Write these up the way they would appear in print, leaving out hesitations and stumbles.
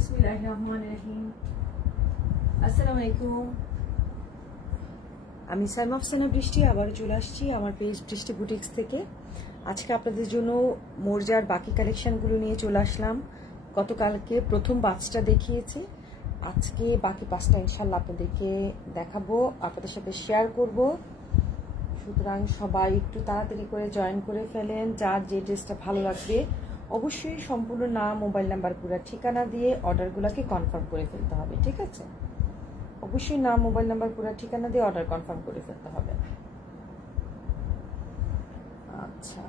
বিসমিল্লাহিররহমানিররহিম। আসসালামু আলাইকুম। আমি সাইমা আফসানা বৃষ্টি আবারও চলে আসছি আমার পেজ বৃষ্টি বুটিক্স থেকে। আজকে আপনাদের জন্য মোরজার বাকি কালেকশনগুলো নিয়ে চলে আসলাম। গতকালকে প্রথম 5টা দেখিয়েছি, আজকে বাকি 5টা ইনশাল্লাহ আপনাদেরকে দেখাবো, আপনাদের সাথে শেয়ার করব। সুতরাং সবাই একটু তাড়াতাড়ি করে জয়েন করে ফেলেন। যার যে ড্রেসটা ভালো লাগবে অবশ্যই সম্পূর্ণ নাম, মোবাইল নাম্বার, পুরো ঠিকানা দিয়ে অর্ডারগুলোকে কনফার্ম করে ফেলতে হবে, ঠিক আছে? অবশ্যই নাম, মোবাইল নাম্বার, পুরো ঠিকানা দিয়ে অর্ডার কনফার্ম করে ফেলতে হবে। আচ্ছা,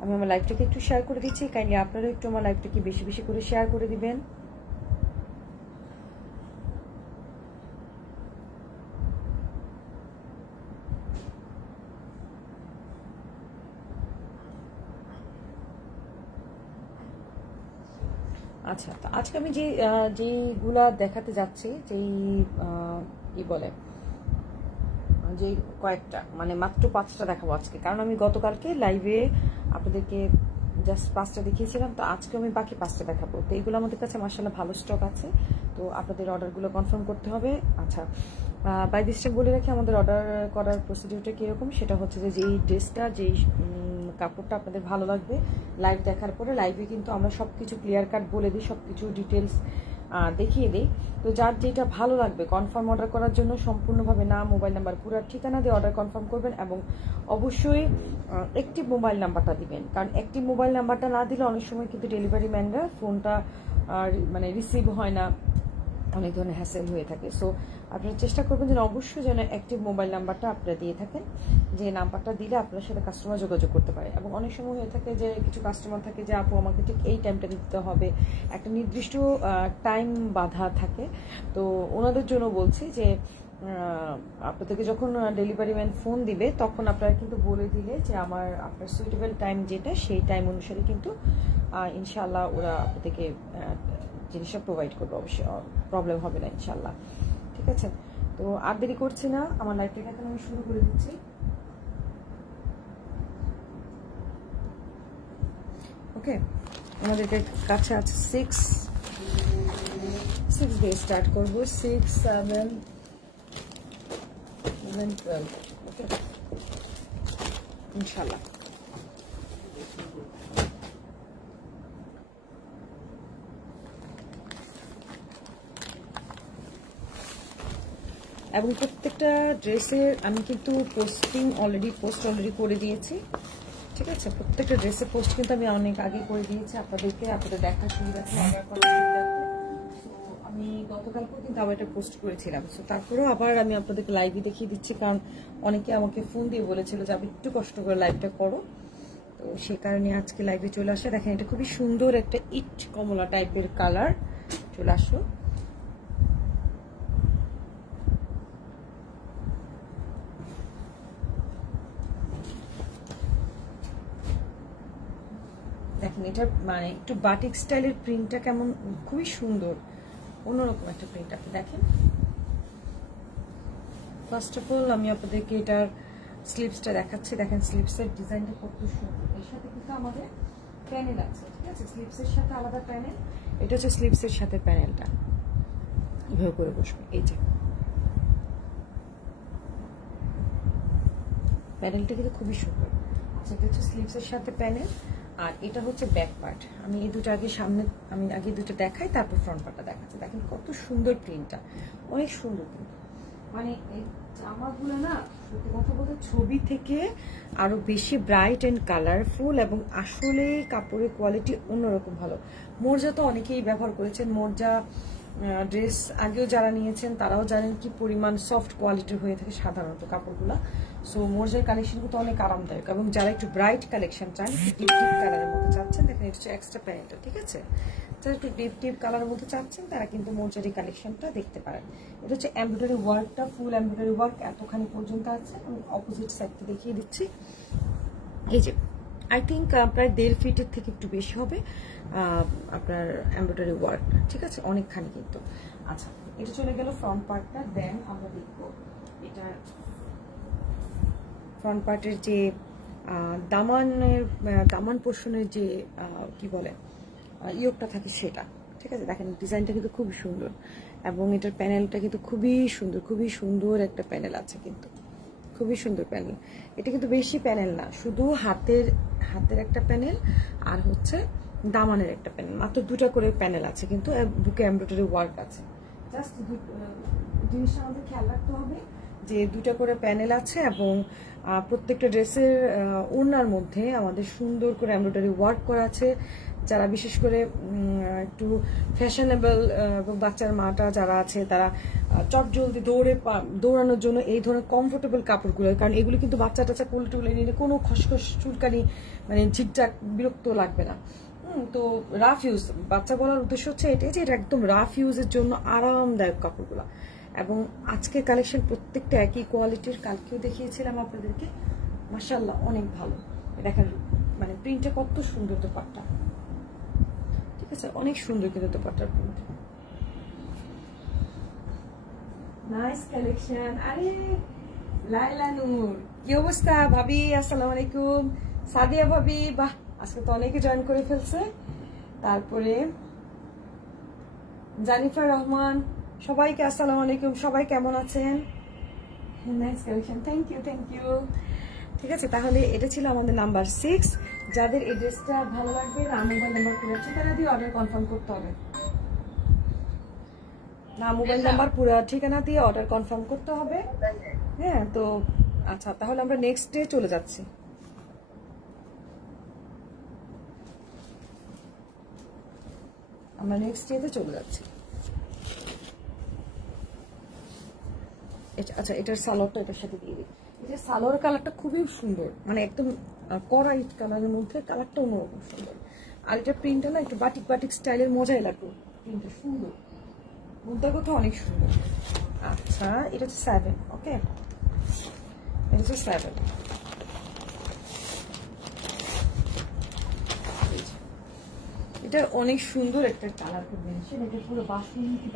আমি আমার লাইভটাকে একটু শেয়ার করে দিচ্ছি, কাইন্ডলি আপনারা একটু আমার লাইভটাকে বেশি বেশি করে শেয়ার করে দিবেন। আচ্ছা, তো আজকে আমি যেইগুলা দেখাতে যাচ্ছি, কি বলে, যে কয়েকটা মানে মাত্র 5টা দেখাবো আজকে, কারণ আমি গতকালকে লাইভে আপনাদেরকে জাস্ট 5টা দেখিয়েছিলাম, তো আজকে আমি বাকি 5টা দেখাবো। তো এইগুলো আমাদের কাছে মাশাআল্লাহ ভালো স্টক আছে, তো আপনাদের অর্ডারগুলো কনফার্ম করতে হবে। আচ্ছা, বাই দিস টাইম বলে রাখি আমাদের অর্ডার করার প্রসিডিউরটা কীরকম। সেটা হচ্ছে যে যেই ড্রেসটা, যেই কাপড়টা আপনাদের ভালো লাগবে, লাইভ দেখার পরে লাইভে কিন্তু আমরা সব কিছু ক্লিয়ার কাট বলে দিই, সব কিছু ডিটেলস দেখিয়ে দিই। তো যার যেটা ভালো লাগবে কনফার্ম অর্ডার করার জন্য সম্পূর্ণভাবে নাম, মোবাইল নাম্বার, পুরো ঠিকানা দিয়ে অর্ডার কনফার্ম করবেন এবং অবশ্যই একটি মোবাইল নাম্বারটা দিবেন, কারণ একটি মোবাইল নাম্বারটা না দিলে অনেক সময় কিন্তু ডেলিভারি ম্যানরা ফোনটা মানে রিসিভ হয় না, অনেক ধরনের হ্যাসেল হয়ে থাকে। সো আপনারা চেষ্টা করবেন যেন অবশ্যই যেন অ্যাক্টিভ মোবাইল নাম্বারটা আপনারা দিয়ে থাকেন, যে নাম্বারটা দিলে আপনার সাথে কাস্টমার যোগাযোগ করতে পারে। এবং অনেক সময় হয়ে থাকে যে কিছু কাস্টমার থাকে যে আপু আমাকে ঠিক এই টাইমটা দিতে হবে, একটা নির্দিষ্ট টাইম বাধা থাকে। তো ওনাদের জন্য বলছি যে আপনাদেরকে যখন ডেলিভারি ম্যান ফোন দিবে তখন আপনারা কিন্তু বলে দিলে যে আপনার সুইটেবল টাইম যেটা, সেই টাইম অনুসারে কিন্তু ইনশাআল্লাহ ওরা আপনাদেরকে জিনিসটা প্রোভাইড করবে, অবশ্যই প্রবলেম হবে না ইনশাআল্লাহ, ঠিক আছে? তো আর দেরি করছি না, আমার লাইভটাকে এখন আমি শুরু করে দিচ্ছি। ওকে, আমাদের কাছে আছে 6 দিয়ে স্টার্ট করবো, 6, 7, 11, 12, ওকে ইনশাআল্লাহ। এবং প্রত্যেকটা ড্রেসের আমি কিন্তু পোস্ট অলরেডি করে দিয়েছি, ঠিক আছে? প্রত্যেকটা ড্রেসের পোস্ট কিন্তু আমি অনেক আগে করে দিয়েছি আপনাদের দেখার সুবিধাতে, অর্ডার করার সুবিধাতে। সো আমি গতকালকেও কিন্তু আবার এটা পোস্ট করেছিলাম, সো তারপরেও আবার আমি আপনাদেরকে লাইভই দেখিয়ে দিচ্ছি, কারণ অনেকে আমাকে ফোন দিয়ে বলেছিল যে আপনি একটু কষ্ট করে লাইভটা করো, তো সেই কারণে আজকে লাইভে চলে আসে। দেখেন, এটা খুবই সুন্দর একটা ইট কমলা টাইপের কালার, চলে আসো। দেখেন, এটা মানে একটু বাটিক স্টাইলের প্রিন্টটা কেমন, খুবই সুন্দর, অন্যরকম একটা প্রিন্ট। আপনি দেখেন, ফার্স্ট অফ অল আমি আপনাদেরকে এটার স্লিভসটা দেখাচ্ছি। দেখেন স্লিভসের ডিজাইনটা কত সুন্দর, এর সাথে কিন্তু আমাদের প্যানেল আছে, ঠিক আছে? স্লিভসের সাথে আলাদা প্যানেল, এটা হচ্ছে স্লিভসের সাথে প্যানেলটা, এভাবে করে বসবে। এই যে প্যানেলটা কিন্তু খুবই সুন্দর। আচ্ছা, এটা হচ্ছে স্লিভসের সাথে প্যানেল, আর এটা হচ্ছে ব্যাক পার্ট। আমি এই দুটো আগে দুটো দেখাই, তারপর ফ্রন্ট পার্টটা দেখাচ্ছি। দেখেন কত সুন্দর প্রিন্টটা, অনেক সুন্দর প্রিন্ট। মানে এই জামাগুলো না, সত্যি কথা বলতে ছবি থেকে আরো বেশি ব্রাইট এন্ড কালারফুল, এবং আসলে কাপড়ের কোয়ালিটি অন্যরকম ভালো। মোরজা তো অনেকেই ব্যবহার করেছেন, মোরজা ড্রেস আগেও যারা নিয়েছেন তারাও জানেন কি পরিমাণ সফট কোয়ালিটির হয়ে থাকে সাধারণত কাপড়গুলা। সো মোরজার কালেকশন কিন্তু অনেক আরামদায়ক, এবং যারা একটু ব্রাইট কালেকশন চান, ডিপ কালারের মধ্যে চাচ্ছেন, দেখেন এটা হচ্ছে এক্সট্রা প্যানেলটা, ঠিক আছে? যারা একটু ডিপ কালারের মধ্যে চাচ্ছেন তারা কিন্তু মোরজারি কালেকশনটা দেখতে পারেন। এটা হচ্ছে এমব্রয়ডারি ওয়ার্কটা, ফুল এমব্রয়ডারি ওয়ার্ক এতখানি পর্যন্ত আছে। আমি অপোজিট সাইডটা দেখিয়ে দিচ্ছি। এই যে আই থিঙ্ক প্রায় 1.5 ফিটের থেকে একটু বেশি হবে আপনার এমব্রয়ডারি ওয়ার্ক, ঠিক আছে? অনেকখানি কিন্তু। আচ্ছা, এটা চলে গেল ফ্রন্ট পার্টটা। দেন আমরা দেখবো এটা ফ্রন্ট পার্টের যে দামান পোর্শনের যে কি বলে ইয়োগটা থাকে সেটা, ঠিক আছে। দেখেন ডিজাইনটা কিন্তু খুব সুন্দর এবং এটার প্যানেলটা কিন্তু খুবই সুন্দর একটা প্যানেল আছে, কিন্তু খুবই সুন্দর প্যানেল। এটা কিন্তু বেশি প্যানেল না, শুধু হাতের একটা প্যানেল আর হচ্ছে দামানের একটা প্যানেল, মাত্র 2টা করে প্যানেল আছে, কিন্তু বুকে এমব্রয়ডারি ওয়ার্ক আছে। জাস্ট জিনিসটা আমাদের খেয়াল রাখতে হবে যে 2টা করে প্যানেল আছে এবং প্রত্যেকটা ড্রেসের ওড়নার মধ্যে আমাদের সুন্দর করে এমব্রয়ডারি ওয়ার্ক করা আছে। যারা বিশেষ করে একটু ফ্যাশনেবল এবং বাচ্চার মাটা যারা আছে তারা চট জলদি দৌড়ানোর জন্য এই ধরনের কমফোর্টেবল কাপড়গুলো, কারণ এগুলো কিন্তু বাচ্চা টাচ্চা কোলে টুলে নিলে কোনো খসখস চুলকানি মানে ঝিকঝাক বিরক্ত লাগবে না। তো রাফ ইউজ, বাচ্চা বলার উদ্দেশ্য হচ্ছে এটাই যে এটা একদম রাফ ইউজের জন্য আরামদায়ক কাপড়গুলো। এবং আজকের কালেকশন প্রত্যেকটা একই কোয়ালিটির, কালকেও দেখিয়েছিলাম আপনাদেরকে, মাশাআল্লাহ অনেক ভালো। দেখেন মানে প্রিন্টটা কত সুন্দর, দোপাট্টা ঠিক আছে, অনেক সুন্দর কিন্তু দোপাট্টার প্রিন্ট। Nice collection. আরে লাইলা নূর, কি অবস্থা ভাবি? আসসালামু আলাইকুম। সাদিয়া ভাবি, বাহ আজকে তো অনেকে জয়েন করে ফেলছে। তারপরে জানিফার রহমান, সবাইকে আসসালামু আলাইকুম। সবাই কেমন আছেন? Nice collection, thank you. ঠিক আছে, তাহলে এটা ছিল আমাদের নাম্বার 6। যাদের এই ড্রেসটা ভালো লাগবে মোবাইল নাম্বার পুরো ঠিকানা দিয়ে অর্ডার কনফার্ম করতে হবে। মোবাইল নাম্বার পুরো ঠিকানা দিয়ে অর্ডার কনফার্ম করতে হবে। হ্যাঁ, তো আচ্ছা তাহলে আমরা নেক্সট ডে চলে যাচ্ছি। আচ্ছা, এটার সালোয়ারটা এটার সাথে দিয়ে দিই। এটা সালোয়ার কালারটা খুবই সুন্দর, মানে একদম কড়া ইট কালারের মধ্যে কালারটা অন্যরকম সুন্দর। আর এটা প্রিন্টটা না একটু বাটিক স্টাইলের, মজাই লাগবে। প্রিন্টটা সুন্দর, মুদ্রা কথা অনেক সুন্দর। আচ্ছা, এটা হচ্ছে 7। ওকে, এটা হচ্ছে 7। এটা অনেক সুন্দর একটা কালার কম্বিনেশন। এটা পুরো বাসন্তী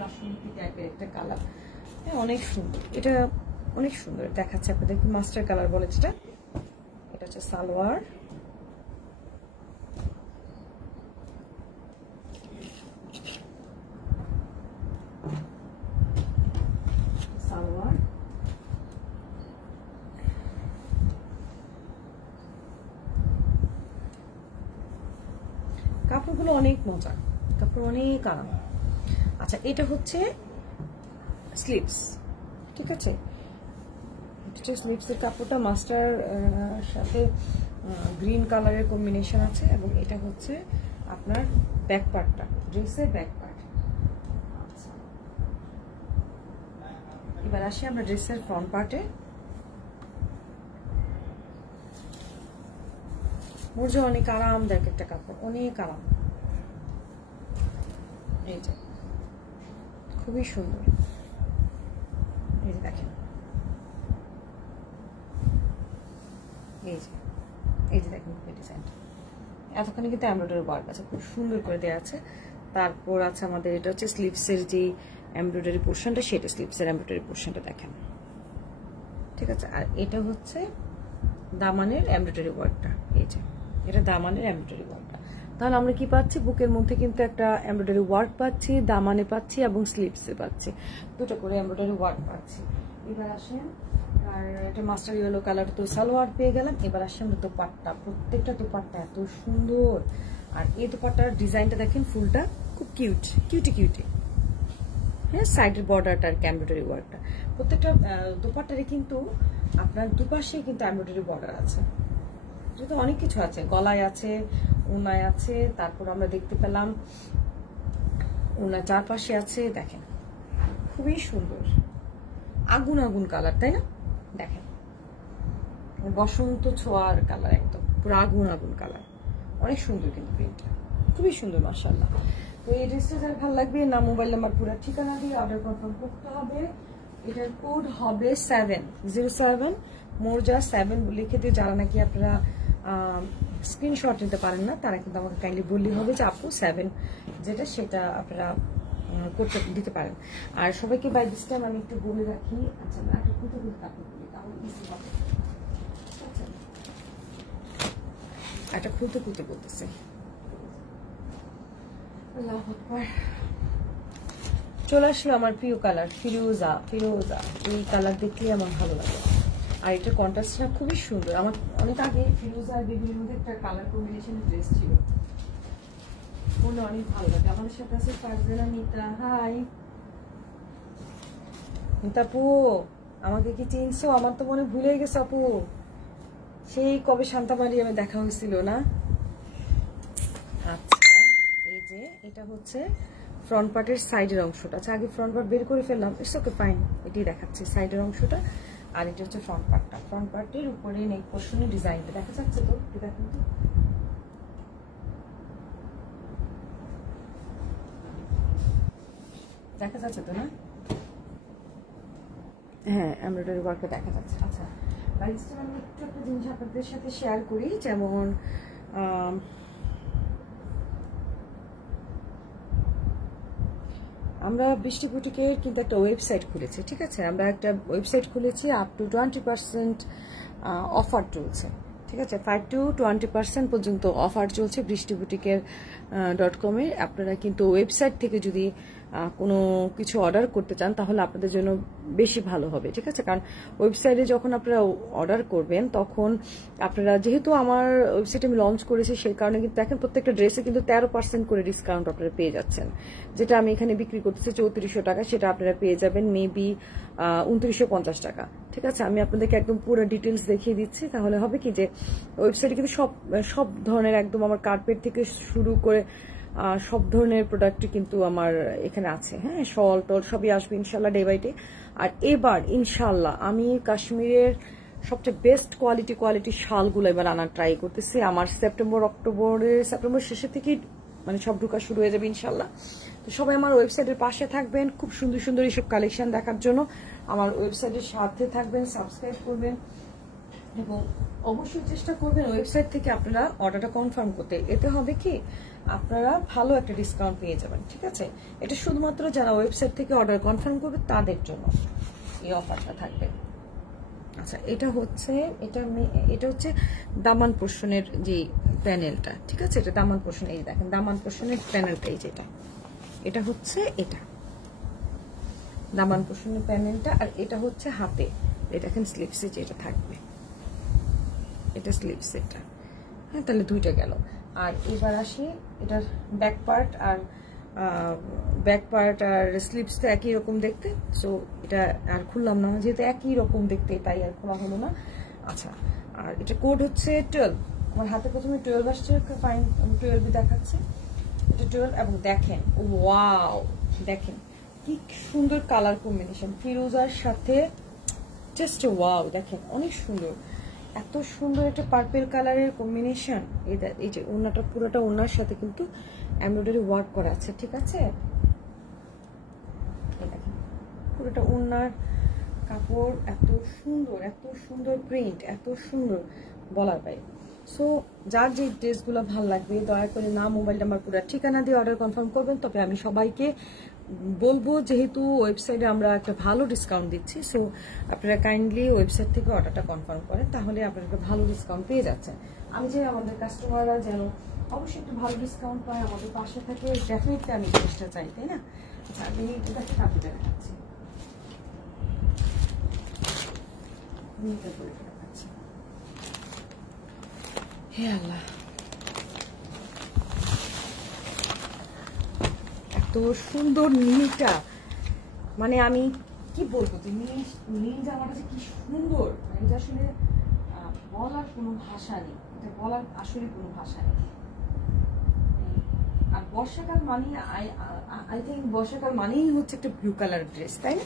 টাইপের একটা কালার। হ্যাঁ, অনেক সুন্দর, এটা অনেক সুন্দর দেখাচ্ছে আপনাদের। মাস্টার কালার বলে যেটা, এটা হচ্ছে সালোয়ার। কাপড়গুলো অনেক মজা, কাপড় অনেক আরাম। আচ্ছা, এটা হচ্ছে স্লিভস, ঠিক আছে। স্লিভসের কাপড়টা মাস্টার সাথে গ্রিন কালারের কম্বিনেশন আছে এবং এটা হচ্ছে আপনার ব্যাক পার্টটা, ড্রেসের ব্যাক পার্ট। এবার আসি আমরা ড্রেসের ফ্রন্ট পার্টে। মোর অনেক আরামদায়ক একটা কাপড়, অনেক আরাম। এই যে খুবই সুন্দর, এই যে দেখেন, এই যে দেখেন ডিজাইনটা। এতখানি কিন্তু এমব্রয়ডারি ওয়ার্ক আছে, খুব সুন্দর করে দেওয়া আছে। তারপর আছে আমাদের এটা হচ্ছে স্লিভসের যে এমব্রয়ডারি পোর্শনটা, সেটা স্লিভসের এমব্রয়ডারি পোর্শনটা দেখেন, ঠিক আছে। আর এটা হচ্ছে দামানের এমব্রয়ডারি ওয়ার্কটা, এই যে এটা দামানের এমব্রয়ডারি ওয়ার্কটা। তাহলে আমরা কি পাচ্ছি? বুকের মধ্যে কিন্তু একটা এমব্রয়ডারি ওয়ার্ক পাচ্ছি, দামানে পাচ্ছি এবং স্লিভসে পাচ্ছি, দুটো করে এমব্রয়ডারি ওয়ার্ক পাচ্ছি। এবার আসেন, আর এটা মাস্টার ইয়েলো কালার তো সালোয়ার পেয়ে গেলাম। এবার আসে আমরা দোপাট্টা। প্রত্যেকটা দোপাট্টা এত সুন্দর। আর এই দোপাট্টার ডিজাইনটা দেখেন, ফুলটা খুব কিউটি। হ্যাঁ, সাইডের বর্ডারটা আর এমব্রয়ডারি ওয়ার্কটা। প্রত্যেকটা দোপাট্টারে কিন্তু আপনার দুপাশে কিন্তু এমব্রয়ডারি বর্ডার আছে, যেহেতু অনেক কিছু আছে, গলায় আছে, ওনায় আছে, তারপর আমরা দেখতে পেলাম ওনার চারপাশে আছে। দেখেন খুবই সুন্দর, আগুন কালার, তাই না? দেখেন বসন্ত ছোঁয়ার কালার, একদম পুরো আগুন কালার, অনেক সুন্দর কিন্তু প্রিন্টটা, খুবই সুন্দর মাশাআল্লাহ। তো এই ড্রেসটা যার ভালো লাগবে, মোবাইল নাম্বার পুরো ঠিকানা দিয়ে অর্ডার কনফার্ম করতে হবে। এটার কোড হবে 707 মোরজা 7 লিখে দিয়ে। যারা নাকি আপনারা স্ক্রিনশট নিতে পারেন না, তারা কিন্তু আমাকে কাইন্ডলি বললেই হবে যে আপু 7 যেটা, সেটা আপনারা করতে দিতে পারেন। আর সবাইকে বাই দিস টাইম আমি একটু বলে রাখি, আচ্ছা একটা খুঁতে কাপড় বলি, তাহলে ইজি হবে। এটা খুলতে খুলতে বলতেছে। চলে আসলো আমার প্রিয় কালার ফিরোজা। ফিরোজা এই কালার দেখলে আমার ভালো লাগে, আর এটা কন্ট্রাস্টটা খুবই সুন্দর। আমার অনেক আগে ফিরোজা আর বেগুনের মধ্যে একটা কালার কম্বিনেশনের ড্রেস ছিল, ওটা অনেক ভালো লাগে। আমাদের সাথে আছে ফারজানা নিতা। হাই নিতা আপু, আমাকে কি চিনছো? আমার তো মনে ভুলে গেছে আপু, সেই কবে শান্তামারি আমি দেখা হয়েছিল না? আচ্ছা এই যে এটা হচ্ছে ফ্রন্ট পার্টের সাইডের অংশটা। আচ্ছা আগে ফ্রন্ট পার্ট বের করে ফেললাম, ইটস ওকে ফাইন, এটাই দেখাচ্ছি সাইডের অংশটা। আর এটা হচ্ছে ফ্রন্ট পার্টটা। ফ্রন্ট পার্টের উপরে নেক পোর্শনের ডিজাইনটা দেখা যাচ্ছে তো? একটু দেখুন তো, দেখা যাচ্ছে তো না? হ্যাঁ এমব্রয়ডারি ওয়ার্কটা দেখা যাচ্ছে। আচ্ছা গাইজটা আমি একটু একটা জিনিস আপনাদের সাথে শেয়ার করি, যেমন আমরা বৃষ্টি বুটিকের কিন্তু একটা ওয়েবসাইট খুলেছি, ঠিক আছে? আমরা একটা ওয়েবসাইট খুলেছি, আপ টু 20% অফার চলছে, ঠিক আছে? 5 to 20% পর্যন্ত অফার চলছে বৃষ্টি বুটিকের .com এ। আপনারা কিন্তু ওয়েবসাইট থেকে যদি কোনো কিছু অর্ডার করতে চান তাহলে আপনাদের জন্য বেশি ভালো হবে, ঠিক আছে? কারণ ওয়েবসাইটে যখন আপনারা অর্ডার করবেন তখন আপনারা, যেহেতু আমার ওয়েবসাইটে আমি লঞ্চ করেছি সেই কারণে কিন্তু দেখেন প্রত্যেকটা ড্রেসে কিন্তু 13% করে ডিসকাউন্ট আপনারা পেয়ে যাচ্ছেন। যেটা আমি এখানে বিক্রি করতেছি 3400 টাকা, সেটা আপনারা পেয়ে যাবেন মেবি 2950 টাকা, ঠিক আছে? আমি আপনাদেরকে একদম পুরো ডিটেলস দেখিয়ে দিচ্ছি, তাহলে হবে কি যে ওয়েবসাইটে কিন্তু সব ধরনের একদম আমার কার্পেট থেকে শুরু করে সব ধরনের প্রোডাক্টই কিন্তু আমার এখানে আছে। হ্যাঁ শল টল সবই আসবে ইনশাল্লাহ ডে বাই ডে। আর এবার ইনশাল্লাহ আমি কাশ্মীরের সবচেয়ে বেস্ট কোয়ালিটি শালগুলো এবার আনার ট্রাই করতেছি। আমার সেপ্টেম্বর শেষের থেকেই মানে সব ঢোকা শুরু হয়ে যাবে ইনশাল্লাহ। তো সবাই আমার ওয়েবসাইটের পাশে থাকবেন খুব সুন্দর সুন্দর এইসব কালেকশন দেখার জন্য। আমার ওয়েবসাইটের সাথে থাকবেন, সাবস্ক্রাইব করবেন এবং অবশ্যই চেষ্টা করবেন ওয়েবসাইট থেকে আপনারা অর্ডারটা কনফার্ম করতে। এতে হবে কি আপনারা ভালো একটা ডিসকাউন্ট পেয়ে যাবেন, ঠিক আছে? এটা শুধুমাত্র যারা ওয়েবসাইট থেকে অর্ডার কনফার্ম করবে তাদের জন্য এই অফারটা থাকবে। আচ্ছা এটা হচ্ছে দামান পোর্শনের যে প্যানেলটা, ঠিক আছে? এটা দামান পোর্শন, এই দেখেন দামান পোর্শনের প্যানেলটা, এই যেটা এটা হচ্ছে এটা দামান পোর্শনের প্যানেলটা। আর এটা হচ্ছে হাতে, এটা দেখেন স্লিপসে যেটা থাকবে, এটা স্লিপস এটা। হ্যাঁ তাহলে দুইটা গেল। আর এবার আসি এটার ব্যাক পার্ট আর স্লিপসটা একই রকম দেখতে, সো এটা আর খুললাম না যেহেতু একই রকম দেখতে, তাই আর খোলা হলো না। আচ্ছা আর এটা কোড হচ্ছে 12, আমার হাতে প্রথমে 12 আসছে, ফাইন আমি 12 দেখাচ্ছি, এটা 12। এবং দেখেন ওয়াও, দেখেন কি সুন্দর কালার কম্বিনেশন ফিরোজার সাথে, জাস্ট ওয়াও, দেখেন অনেক সুন্দর, এত সুন্দর একটা পার্পল কালারের কম্বিনেশন। এই যে ওড়নাটা পুরোটা ওড়নার সাথে কিন্তু এমব্রয়ডারি ওয়ার্ক করা আছে, ঠিক আছে? পুরোটা ওড়নার কাপড় এত সুন্দর প্রিন্ট, এত সুন্দর বলার বাইরে। সো যার যে ড্রেসগুলো ভালো লাগবে দয়া করে নাম, মোবাইল নাম্বার, পুরো ঠিকানা দিয়ে অর্ডার কনফার্ম করবেন। তবে আমি সবাইকে বলবো যেহেতু ওয়েবসাইটে আমরা একটা ভালো ডিসকাউন্ট দিচ্ছি, সো আপনারা কাইন্ডলি ওয়েবসাইট থেকে অর্ডারটা কনফার্ম করেন, তাহলে আপনারা একটা ভালো ডিসকাউন্ট পেয়ে যাচ্ছেন। আমি যে আমাদের কাস্টমাররা যেন অবশ্যই একটু ভালো ডিসকাউন্ট পায়, আমাদের পাশে থাকে, ডেফিনেটলি আমি চেষ্টা চাই, তাই না? আচ্ছা আমি এটা দেখে কাপড়টা দেখাচ্ছি, দেখাচ্ছি। হে আল্লাহ, এত সুন্দর নীলটা, মানে আমি কি বলবো যে নীল জামাটা যে কি সুন্দর, এটা আসলে বলার কোনো ভাষা নেই, এটা বলার আসলে কোনো ভাষা নেই। আর বর্ষাকাল মানেই আই থিঙ্ক বর্ষাকাল মানেই হচ্ছে একটা ব্লু কালার ড্রেস, তাই না?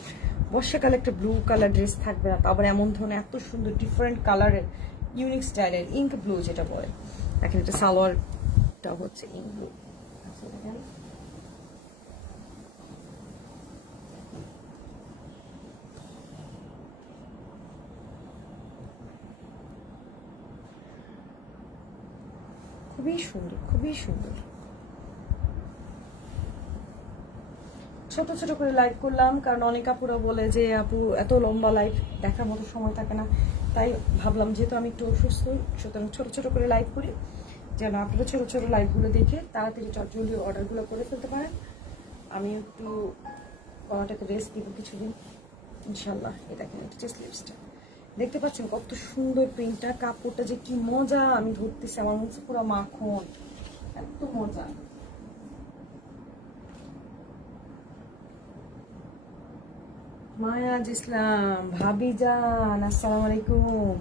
বর্ষাকালে একটা ব্লু কালার ড্রেস থাকবে না, তারপরে এমন ধরনের এত সুন্দর ডিফারেন্ট কালারের ইউনিক স্টাইলের ইঙ্ক ব্লু যেটা বলে। দেখেন এটা সালোয়ারটা হচ্ছে ইঙ্ক ব্লু, খুবই সুন্দর, খুবই সুন্দর। ছোট ছোট করে লাইভ করলাম কারণ অনেক আপুরা বলে যে আপু এত লম্বা লাইভ দেখার মতো সময় থাকে না, তাই ভাবলাম যেহেতু আমি একটু অসুস্থ সুতরাং ছোট ছোট করে লাইভ করি। যেন আপনারা ছোট ছোট লাইভগুলো দেখে তাড়াতাড়ি চটজলদি অর্ডারগুলো করে ফেলতে পারেন। আমি একটু গলাটাকে রেস্ট দিব কিছুদিন ইনশাল্লাহ। এই দেখেন এটা যে স্লিভসটা দেখতে পাচ্ছেন কত সুন্দর প্রিন্টটা, কাপড়টা যে কি মজা, আমি ধরতেছি আমার মুখে পুরো মাখন, এত মজা। মায়াজ ইসলাম ভাবি জান আসসালামু আলাইকুম,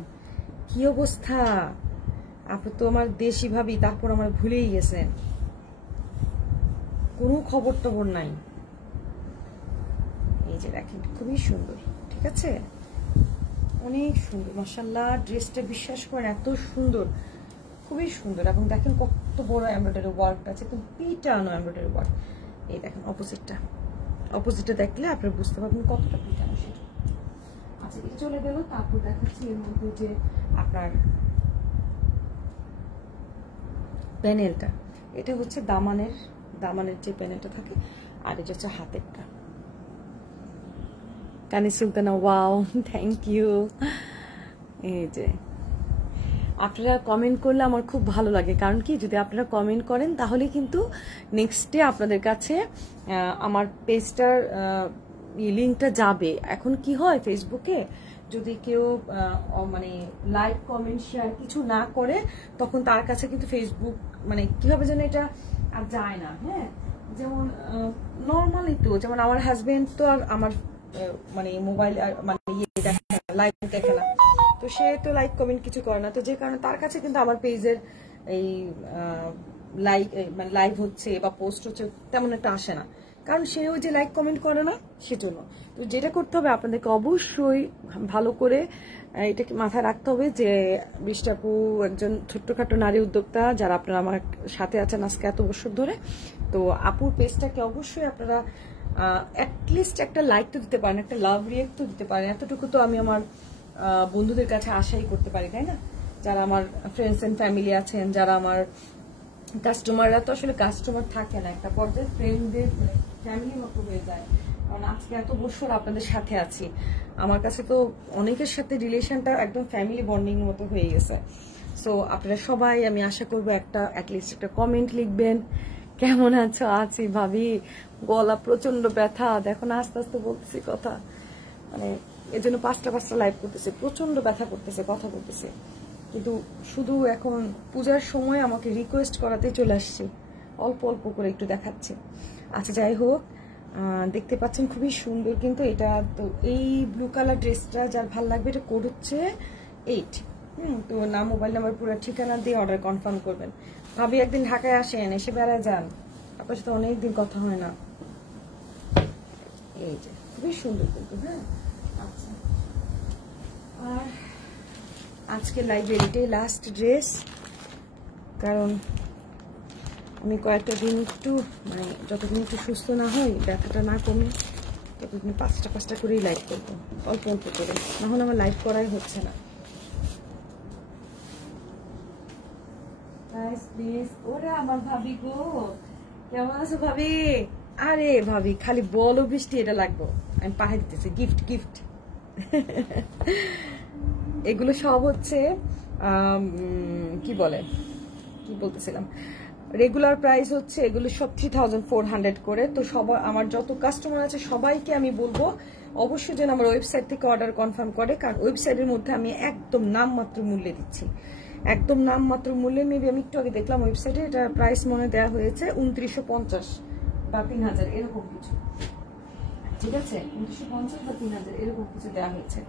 কি অবস্থা? আপনি তো আমার দেশি ভাবি, তারপর আমার ভুলেই গেছেন, কোনো খবর টবর নাই। এই যে দেখেন খুবই সুন্দর, ঠিক আছে, অনেক সুন্দর মাশাআল্লাহ। ড্রেসটা বিশ্বাস করেন এত সুন্দর, খুবই সুন্দর। এবং দেখেন কত বড় এমব্রয়ডারি ওয়ার্ক আছে, একদম পিটানো এমব্রয়ডারি ওয়ার্ক। এই দেখেন অপোজিটটা দেখলে আপনারা বুঝতে পারবেন কতটা পিটানো সেটা। আচ্ছা এটা চলে গেল, তারপর দেখাচ্ছি এর মধ্যে যে আপনার প্যানেলটা, এটা হচ্ছে দামানের যে প্যানেলটা থাকে, আর এটা হচ্ছে হাতেরটা। কানি সুলতানা ওয়াও, থ্যাংক ইউ। এই যে আপনারা কমেন্ট করলে আমার খুব ভালো লাগে, কারণ কি যদি আপনারা কমেন্ট করেন তাহলে কিন্তু নেক্সট ডে আপনাদের কাছে আমার পেজটার লিঙ্কটা যাবে। এখন কি হয় ফেসবুকে যদি কেউ মানে লাইক কমেন্ট শেয়ার কিছু না করে, তখন তার কাছে কিন্তু ফেসবুক মানে কিভাবে যেন এটা আর যায় না। হ্যাঁ, যেমন নর্মালি তো যেমন আমার হাজবেন্ড তো আর আমার মানে মোবাইল মানে ইয়ে দেখে না, লাইভ দেখে না, তো সে তো লাইক কমেন্ট কিছু করে না, তো যে কারণে তার কাছে কিন্তু আমার পেজের এই লাইক মানে লাইভ হচ্ছে বা পোস্ট হচ্ছে তেমন একটা আসে না, কারণ সেও যে লাইক কমেন্ট করে না সেজন্য। তো যেটা করতে হবে আপনাদেরকে অবশ্যই ভালো করে এটাকে মাথায় রাখতে হবে যে বৃষ্টি আপু একজন ছোট্টখাটো নারী উদ্যোক্তা, যারা আপনারা আমার সাথে আছেন আজকে এত বছর ধরে। তো আপুর পেজটাকে অবশ্যই আপনারা অ্যাটলিস্ট একটা লাইক তো দিতে পারেন, একটা লাভ রিয়েক্ট তো দিতে পারেন, এতটুকু তো আমি আমার বন্ধুদের কাছে আশাই করতে পারি, তাই না? যারা আমার ফ্রেন্ডস এন্ড ফ্যামিলি আছেন, যারা আমার কাস্টমাররা তো আসলে কাস্টমার থাকে না, একটা পর্যায়ে ফ্রেন্ডদের ফ্যামিলির মতো হয়ে যায়। কারণ আজকে এত বছর আপনাদের সাথে আছি, আমার কাছে তো অনেকের সাথে রিলেশনটা একদম ফ্যামিলি বন্ডিং মতো হয়ে গেছে। সো আপনারা সবাই আমি আশা করবো একটা অ্যাটলিস্ট একটা কমেন্ট লিখবেন, কেমন আছো? আছি ভাবি, গলা প্রচন্ড ব্যথা, দেখো না আস্তে আস্তে বলতেছি কথা, মানে এর জন্য পাঁচটা লাইভ করতেছে, প্রচন্ড ব্যথা করতেছে কথা বলতেছে, কিন্তু শুধু এখন পূজার সময় আমাকে রিকোয়েস্ট করাতে চলে আসছে, অল্প অল্প করে একটু দেখাচ্ছে। আচ্ছা যাই হোক, দেখতে পাচ্ছেন খুবই সুন্দর কিন্তু এটা। তো এই ব্লু কালার ড্রেসটা যার ভাল লাগবে, এটা কোড হচ্ছে 8। তো নাম, মোবাইল নাম্বার, পুরো ঠিকানা দিয়ে অর্ডার কনফার্ম করবেন। ভাবি একদিন ঢাকায় আসেন, এসে বেড়ায় যান, আপনার সাথে অনেকদিন কথা হয় না। এই যে খুবই সুন্দর কিন্তু। হ্যাঁ আচ্ছা, আর আজকে লাইভের এটাই লাস্ট ড্রেস, কারণ আমি কয়েকটা দিন একটু মানে যতদিন একটু সুস্থ না হয়, ব্যথাটা না কমে, ততদিন পাঁচটা করেই লাইভ করবো, অল্প অল্প করে, নাহলে আমার লাইভ করাই হচ্ছে না। প্লিজ ওরে আমার ভাবি গো, কেমন আছো ভাবি? আরে ভাবি খালি বলো বৃষ্টি এটা লাগবো, আমি পাঠিয়ে দিতেছি গিফট। এগুলো সব হচ্ছে কি বলতেছিলাম, রেগুলার প্রাইস হচ্ছে এগুলো সব 3400 করে। তো সবাই আমার যত কাস্টমার আছে সবাইকে আমি বলবো অবশ্যই যেন আমার ওয়েবসাইট থেকে অর্ডার কনফার্ম করে, কারণ ওয়েবসাইটের মধ্যে আমি একদম নামমাত্র মূল্যে দিচ্ছি, একদম নামমাত্র মূল্যে। মেবি আমি একটু আগে দেখলাম ওয়েবসাইটে, এটা প্রাইস মনে দেওয়া হয়েছে 2950 বা 3000 এরকম কিছু, ঠিক আছে? 2950 বা 3000 এরকম কিছু দেওয়া হয়েছে।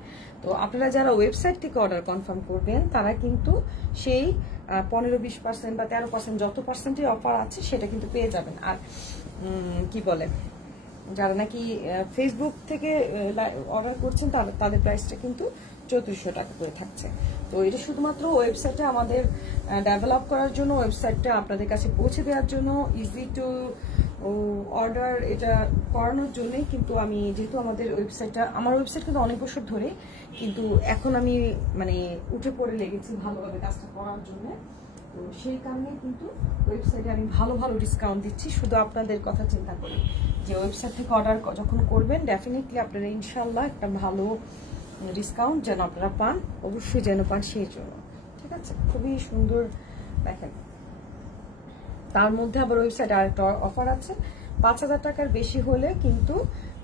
তো আপনারা যারা ওয়েবসাইট থেকে অর্ডার কনফার্ম করবেন তারা কিন্তু সেই 15-20% বা 13% যত পার্সেন্টের অফার আছে সেটা কিন্তু পেয়ে যাবেন। আর কি বলে, যারা নাকি ফেসবুক থেকে অর্ডার করছেন তাদের প্রাইসটা কিন্তু 3400 টাকা করে থাকছে। তো এটা শুধুমাত্র ওয়েবসাইটে আমাদের ডেভেলপ করার জন্য, ওয়েবসাইটটা আপনাদের কাছে পৌঁছে দেওয়ার জন্য, ইজি টু অর্ডার এটা করানোর জন্যই কিন্তু আমি, যেহেতু আমাদের ওয়েবসাইটটা, আমার ওয়েবসাইট কিন্তু অনেক বছর ধরে, কিন্তু এখন আমি মানে উঠে পড়ে লেগেছি ভালোভাবে কাজটা করার জন্য। তো সেই কারণে কিন্তু ওয়েবসাইটে আমি ভালো ডিসকাউন্ট দিচ্ছি, শুধু আপনাদের কথা চিন্তা করি যে ওয়েবসাইট থেকে অর্ডার যখন করবেন ডেফিনেটলি আপনারা ইনশাল্লাহ একটা ভালো ডিসকাউন্ট যেন আপনারা পান, অবশ্যই যেন পান সেই জন্য, ঠিক আছে? খুবই সুন্দর দেখেন, তার মধ্যে আবার ওয়েবসাইটে আরেকটা অফার আছে, 5,000 টাকার বেশি হলে কিন্তু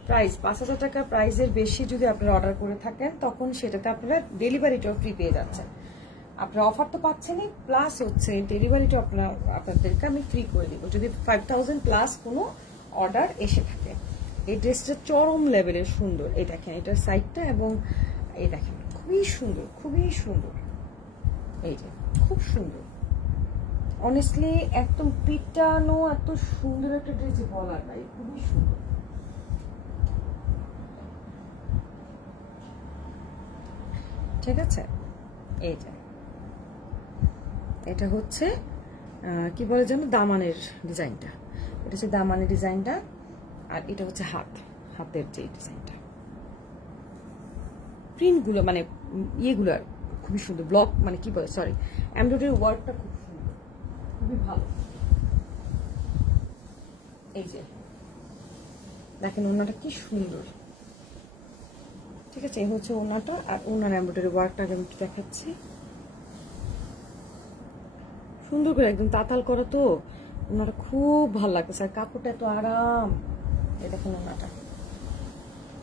প্রাইস 5,000 টাকার প্রাইসের বেশি যদি আপনারা অর্ডার করে থাকেন তখন সেটাতে আপনারা ডেলিভারিটাও ফ্রি পেয়ে যাচ্ছেন। আপনারা অফার তো পাচ্ছেনই, প্লাস হচ্ছে ডেলিভারিটা আপনাদেরকে আমি ফ্রি করে দিব যদি 5,000 প্লাস কোনো অর্ডার এসে থাকে। এই ড্রেসটা চরম লেভেলের সুন্দর, এই দেখেন এটার সাইডটা, এবং এই দেখেন খুবই সুন্দর, খুবই সুন্দর, এই যে খুব সুন্দর। অনেস্টলি একদম পিটানো এত সুন্দর একটা ড্রেস বলার নাই, খুবই সুন্দর। ঠিক আছে, এই যে এটা হচ্ছে কি বলে যেন দামানের ডিজাইনটা, এটা হচ্ছে দামানের ডিজাইনটা, আর এটা হচ্ছে হাতের যে ডিজাইনটা, প্রিন্টগুলো মানে ইয়েগুলো খুবই সুন্দর, ব্লক মানে কি বলে সরি এমব্রয়ডারি ওয়ার্কটা খুব সুন্দর, খুবই ভালো। এই যে দেখেন ওনাটা কি সুন্দর। ঠিক আছে, এই হচ্ছে ওনাটা, আর ওনার এমব্রয়ডারি ওয়ার্কটা আমি দেখাচ্ছি, সুন্দর করে একদম তাতাল করা, তো ওনাটা খুব ভালো লাগতেছে, আর কাপড়টা এত আরাম। এই দেখুন ওনাটা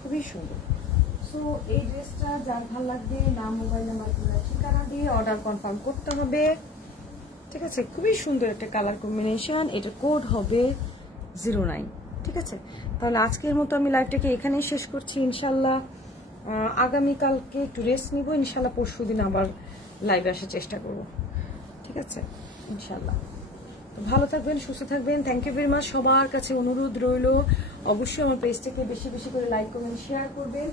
খুবই সুন্দর। সো এই ড্রেসটা যার ভালো লাগবে নাম, মোবাইল নাম্বার, ঠিকানা দিয়ে অর্ডার কনফার্ম করতে হবে। ঠিক আছে, খুবই সুন্দর একটা কালার কম্বিনেশন, এটা কোড হবে 09। ঠিক আছে, তাহলে আজকের মতো আমি লাইভটাকে এখানেই শেষ করছি। ইনশাল্লাহ আগামীকালকে একটু রেস্ট নিব, ইনশাল্লাহ পরশু দিন আবার লাইভে আসার চেষ্টা করব। ঠিক আছে, ইনশাল্লাহ। তো ভালো থাকবেন, সুস্থ থাকবেন। Thank you very much. সবার কাছে অনুরোধ রইল অবশ্যই আমার পেজটাকে বেশি বেশি করে লাইক কমেন্ট শেয়ার করবেন,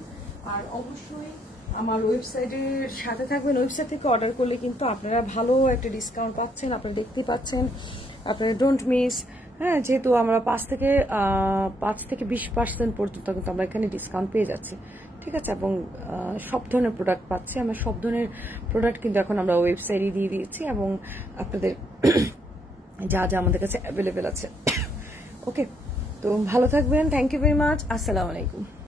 আর অবশ্যই আমার ওয়েবসাইটের সাথে থাকবেন। ওয়েবসাইট থেকে অর্ডার করলে কিন্তু আপনারা ভালো একটা ডিসকাউন্ট পাচ্ছেন, আপনারা দেখতে পাচ্ছেন, আপনারা ডোন্ট মিস। হ্যাঁ, যেহেতু আমরা 5 থেকে 20% পর্যন্ত কিন্তু আমরা এখানে ডিসকাউন্ট পেয়ে যাচ্ছি। ঠিক আছে, এবং সব ধরনের প্রোডাক্ট পাচ্ছি আমরা, সব ধরনের প্রোডাক্ট কিন্তু এখন আমরা ওয়েবসাইটে দিয়ে দিয়েছি, এবং আপনাদের যা যা আমাদের কাছে অ্যাভেলেবেল আছে। ওকে, তো ভালো থাকবেন, থ্যাংক ইউ ভেরি মাচ, আসসালামু আলাইকুম।